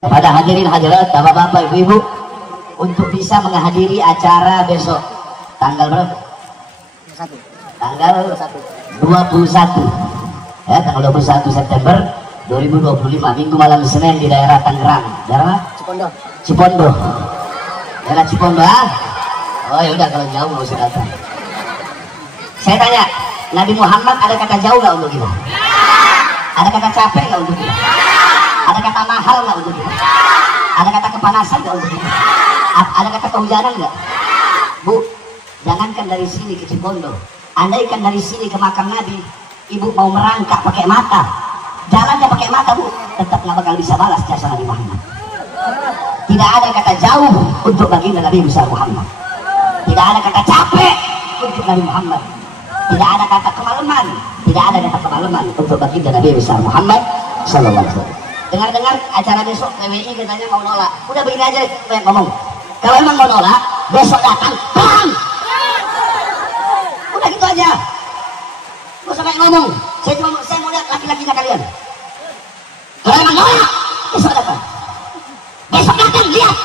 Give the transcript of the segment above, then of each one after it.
Kepada hadirin hadirat, bapak-bapak, ibu-ibu, untuk bisa menghadiri acara besok tanggal berapa? Tanggal 21 ya, tanggal 21 September 2025, Minggu malam Senin di daerah Tangerang, daerah Cipondo, daerah Cipondo. Oh ya udah, kalau jauh nggak usah datang. Saya tanya, Nabi Muhammad ada kata jauh nggak untuk kita? Ada kata capek nggak untuk kita? Ada kata mahal nggak untuk kita? Ada kata kepanasan nggak untuk kita? Ada kata kehujanan nggak? Bu, jangankan dari sini ke Cipondo, andaikan dari sini ke makam Nabi, ibu mau merangkak pakai mata, jalannya pakai mata, bu, tetap nggak bakal bisa balas jasa Nabi Muhammad. Tidak ada kata jauh untuk baginda Nabi besar Muhammad. Tidak ada kata capek untuk Nabi Muhammad. Tidak ada kata kemalaman. Tidak ada kata kemalaman untuk baginda Nabi besar Muhammad sallallahu alaihi wasallam. Dengar-dengar acara besok PWI katanya mau nolak. Udah begini aja banyak ngomong. Kalau emang mau nolak, besok datang perang. Udah gitu aja. Gak usah banyak ngomong. Saya mau lihat laki-lakinya kalian. Kalau emang nolak, besok datang. Besok datang, lihat.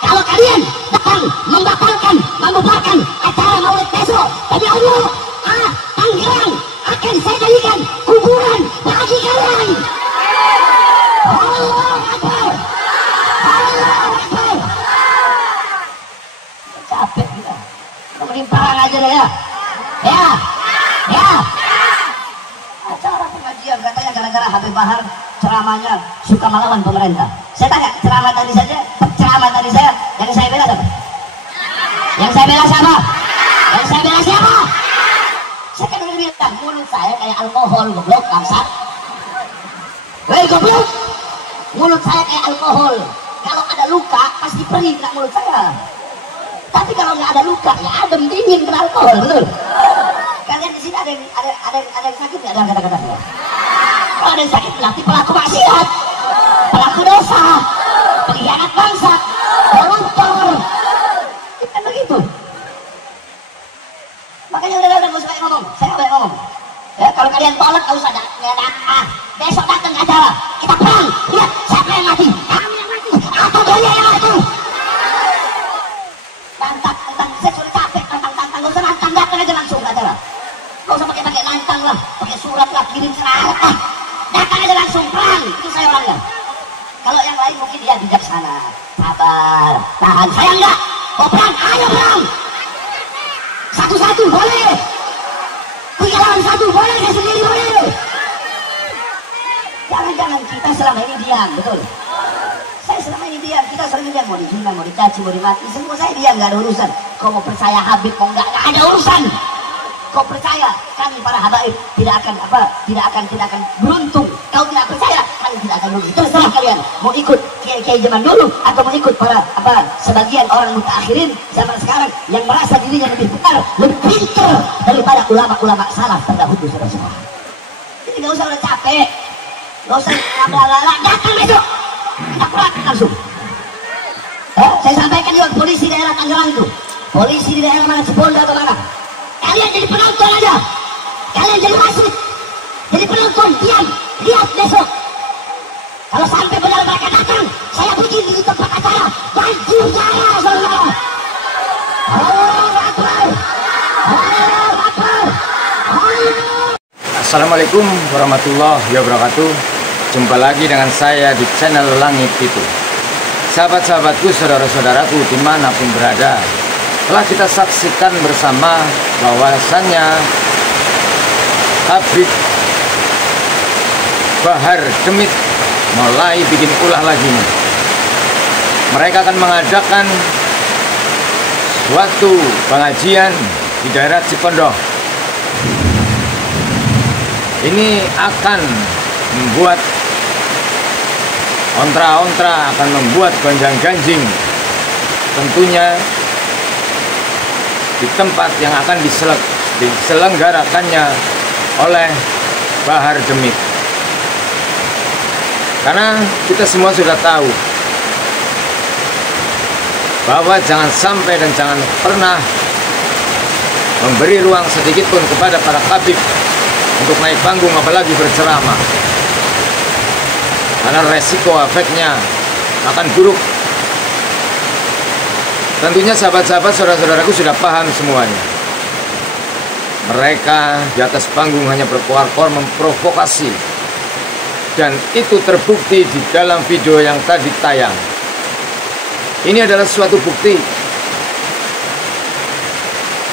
Kalau kalian datang membatalkan, membubarkan acara maulid besok, demi Allah, Tangerang akan saya jadikan kuburan bagi kalian. Allah Akbar. Allah Akbar. Capek kita. Ngomongin perang aja deh ya. Ya. Acara pengajian katanya gara-gara Habib Bahar ceramahnya suka melawan pemerintah. Saya tanya, ceramah tadi saya, yang saya bela siapa? Yang saya bela siapa? Saya kan udah bilang, mulut saya kayak alkohol, goblok, bangsat. Weh goblok, mulut saya kayak alkohol. Kalau ada luka, pasti perih kena mulut saya. Tapi kalau nggak ada luka, ya adem dingin kena alkohol, betul? Kalian di sini ada yang sakit nggak? Ada kata-kata? Kalau ada yang sakit, berarti pelaku maksiat, pelaku dosa, pengkhianat bangsa, koruptor. Kan begitu. Makanya udah gak usah banyak ngomong. Saya banyak ngomong. Ya, kalau kalian tolak gak usah besok datang acara kita perang. Lihat siapa yang mati, kamu yang mati atau dia yang mati. Tantang, saya sudah capek tantang. Gak usah nantang, datang aja langsung ke acara. Gak usah pakai nantang lah, pakai surat lah, kirim serat. Datang aja langsung perang. Itu saya orangnya. Kalau yang lain mungkin dia bijaksana, sabar, tahan. Saya enggak. Mau perang, ayo perang. Satu-satu boleh. 3 lawan 1 boleh, saya sendiri boleh. Jangan kita selama ini diam, betul. Saya selama ini diam, kita sering diam, mau dihina, mau dicaci, mau dimati, semua saya diam, nggak ada urusan. Kau mau percaya Habib, mau nggak ada urusan. Kau percaya kami para habaib tidak akan beruntung. Kau tidak percaya kami tidak akan beruntung. Terserah kalian mau ikut kiai zaman dulu atau mau ikut para sebagian orang mutakhirin zaman sekarang yang merasa dirinya lebih benar, lebih pintar daripada ulama-ulama salaf terdahulu, saudara-saudara. Jadi nggak usah udah capek, nggak usah lala, datang besok kita perang langsung. Saya sampaikan juga polisi daerah Tangerang itu, polisi di daerah mana, Cipondo atau mana, kalian jadi penonton aja, kalian jadi wasit, jadi penonton, diam, lihat besok. Kalau sampai benar mereka datang, saya bikin di tempat acara baju jaya, saudara. Assalamualaikum warahmatullahi wabarakatuh. Jumpa lagi dengan saya di channel Langit Itu. Sahabat-sahabatku, saudara-saudaraku dimanapun berada, telah kita saksikan bersama bahwasannya Habib Bahar Demit mulai bikin ulah lagi. Mereka akan mengadakan suatu pengajian di daerah Cipondo. Ini akan membuat ontra-ontra, akan membuat gonjang-ganjing tentunya di tempat yang akan diselenggarakannya oleh Bahar Demit. Karena kita semua sudah tahu bahwa jangan sampai dan jangan pernah memberi ruang sedikit pun kepada para habib untuk naik panggung apalagi berceramah, karena resiko efeknya akan buruk. Tentunya sahabat-sahabat, saudara-saudaraku sudah paham semuanya. Mereka di atas panggung hanya berkoar-koar memprovokasi, dan itu terbukti di dalam video yang tadi tayang. Ini adalah suatu bukti,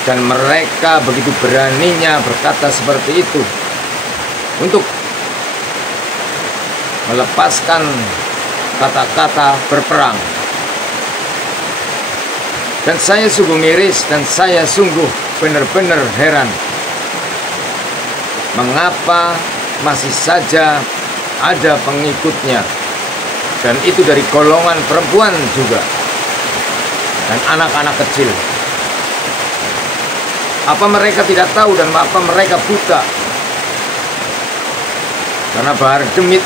dan mereka begitu beraninya berkata seperti itu untuk melepaskan kata-kata berperang. Dan saya sungguh miris, dan saya sungguh benar-benar heran mengapa masih saja ada pengikutnya, dan itu dari golongan perempuan juga dan anak-anak kecil. Apa mereka tidak tahu dan apa mereka buta? Karena Bahar Demit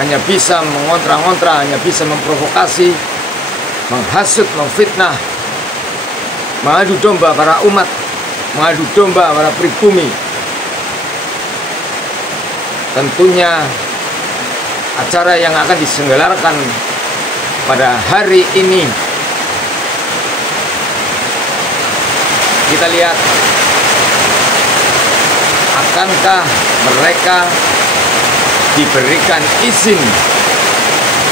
hanya bisa mengontra-ontra, hanya bisa memprovokasi, menghasut, memfitnah, mengadu domba para umat, mengadu domba para pribumi. Tentunya acara yang akan diselenggarakan pada hari ini, kita lihat akankah mereka diberikan izin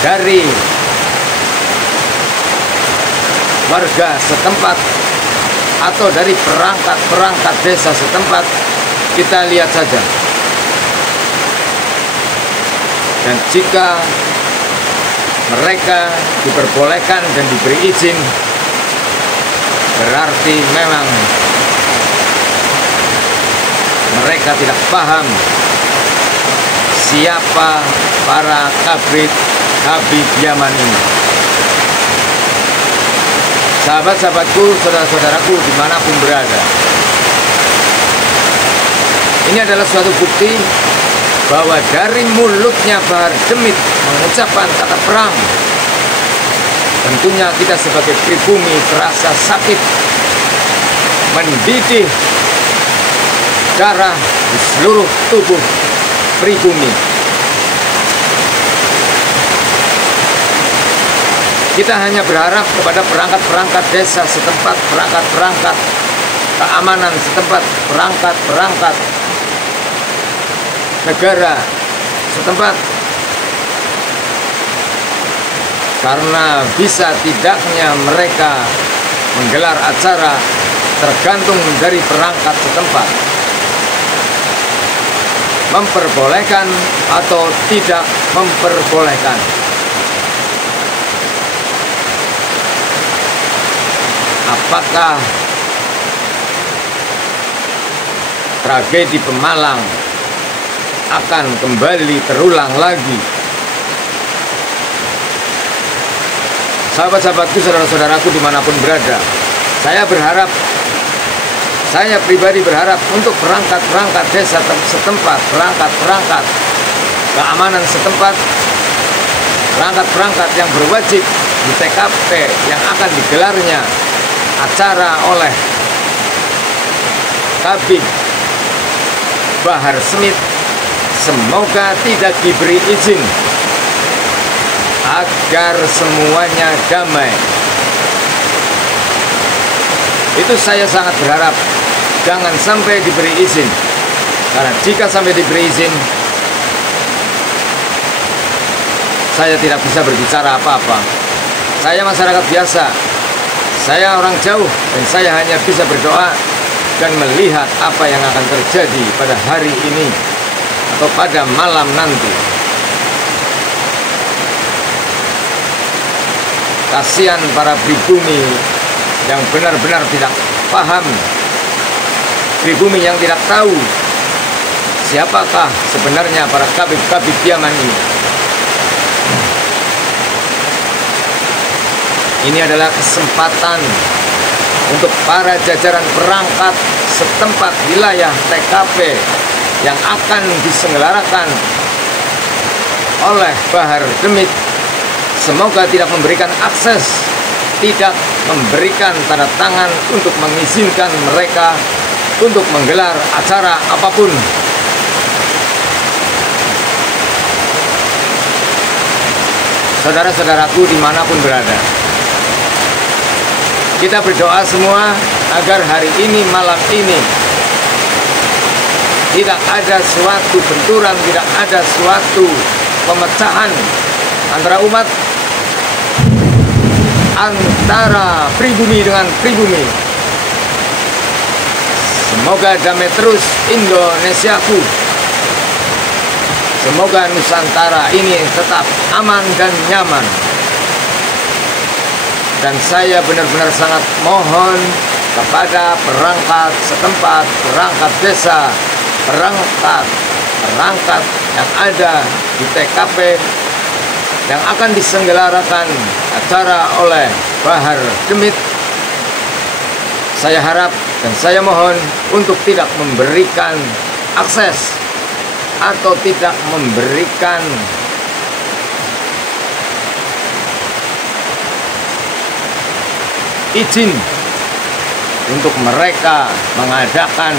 dari warga setempat atau dari perangkat-perangkat desa setempat. Kita lihat saja. Dan jika mereka diperbolehkan dan diberi izin, berarti memang mereka tidak paham siapa para Habib Yaman ini. Sahabat-sahabatku, saudara-saudaraku dimanapun berada, ini adalah suatu bukti bahwa dari mulutnya Bahar Demit mengucapkan kata perang, tentunya kita sebagai pribumi terasa sakit, mendidih darah di seluruh tubuh pribumi. Kita hanya berharap kepada perangkat-perangkat desa setempat, perangkat-perangkat keamanan setempat, perangkat-perangkat negara setempat, karena bisa tidaknya mereka menggelar acara tergantung dari perangkat setempat, memperbolehkan atau tidak memperbolehkan. Apakah tragedi Pemalang akan kembali terulang lagi? Sahabat-sahabatku, saudara-saudaraku dimanapun berada, saya berharap, saya pribadi berharap untuk perangkat-perangkat desa setempat, perangkat-perangkat keamanan setempat, perangkat-perangkat yang berwajib di TKP yang akan digelarnya acara oleh Habib Bahar Demit, semoga tidak diberi izin agar semuanya damai. Itu saya sangat berharap jangan sampai diberi izin, karena jika sampai diberi izin, saya tidak bisa berbicara apa-apa. Saya masyarakat biasa, saya orang jauh, dan saya hanya bisa berdoa dan melihat apa yang akan terjadi pada hari ini atau pada malam nanti. Kasihan para pribumi yang benar-benar tidak paham, pribumi yang tidak tahu siapakah sebenarnya para Habib Yaman ini. Ini adalah kesempatan untuk para jajaran perangkat setempat wilayah TKP yang akan diselenggarakan oleh Bahar Demit. Semoga tidak memberikan akses, tidak memberikan tanda tangan untuk mengizinkan mereka untuk menggelar acara apapun saudara-saudaraku dimanapun berada. Kita berdoa semua agar hari ini, malam ini, tidak ada suatu benturan, tidak ada suatu pemecahan antara umat, antara pribumi dengan pribumi. Semoga damai terus Indonesiaku. Semoga Nusantara ini tetap aman dan nyaman. Dan saya benar-benar sangat mohon kepada perangkat setempat, perangkat desa, perangkat yang ada di TKP yang akan diselenggarakan acara oleh Bahar Demit. Saya harap dan saya mohon untuk tidak memberikan akses atau tidak memberikan izin untuk mereka mengadakan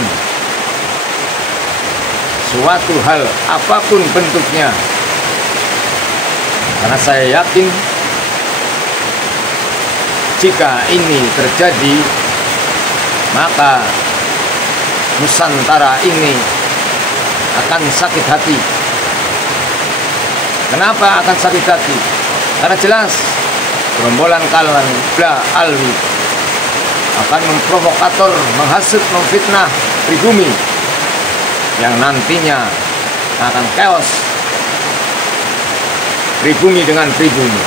suatu hal apapun bentuknya, karena saya yakin jika ini terjadi maka Nusantara ini akan sakit hati. Kenapa akan sakit hati? Karena jelas gerombolan kalangan Bla Alwi akan memprovokator, menghasut, memfitnah pribumi yang nantinya akan chaos pribumi dengan pribumi.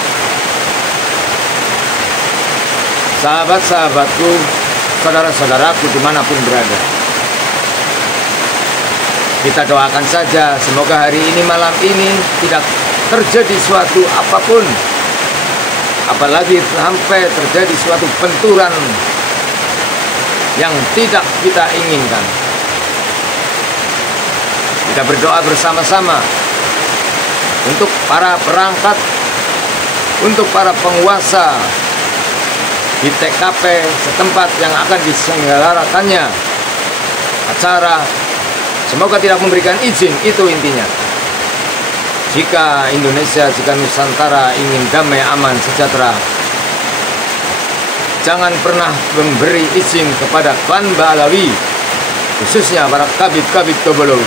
Sahabat-sahabatku, saudara-saudaraku dimanapun berada, kita doakan saja semoga hari ini, malam ini tidak terjadi suatu apapun, apalagi sampai terjadi suatu benturan yang tidak kita inginkan. Kita berdoa bersama-sama untuk para perangkat, untuk para penguasa di TKP setempat yang akan diselenggarakannya acara. Semoga tidak memberikan izin, itu intinya. Jika Indonesia, jika Nusantara ingin damai, aman, sejahtera, jangan pernah memberi izin kepada klan Ba'alawi, khususnya para kabit-kabit Tobolowi.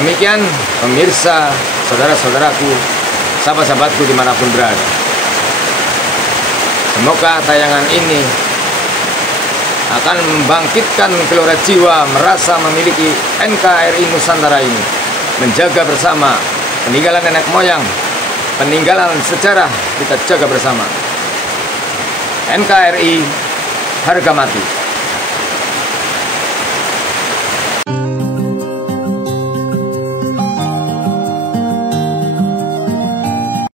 Demikian pemirsa, saudara-saudaraku, sahabat-sahabatku dimanapun berada. Semoga tayangan ini akan membangkitkan gelora jiwa merasa memiliki NKRI Nusantara ini, menjaga bersama peninggalan nenek moyang, peninggalan sejarah kita jaga bersama. NKRI harga mati.